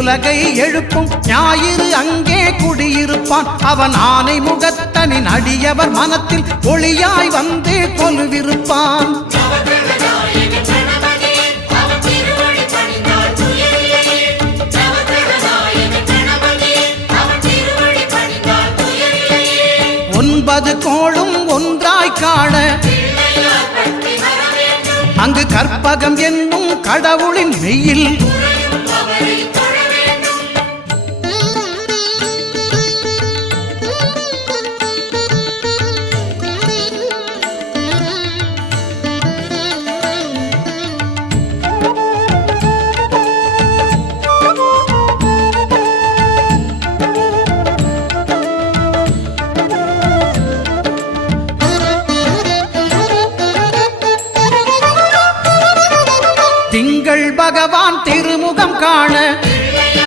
உலகை எழுப்பும் ஞாயிறு அங்கே குடியிருப்பான். அவன் ஆனை முகத்தனின் அடியவர் மனத்தில் ஒளியாய் வந்து கொலுவிருப்பான். ஒன்பது கோளும் ஒன்றாய் காண அங்கு கற்பகம் என்னும் கடவுளின் மெய்யில் திங்கள் பகவான் திருமுகம் காண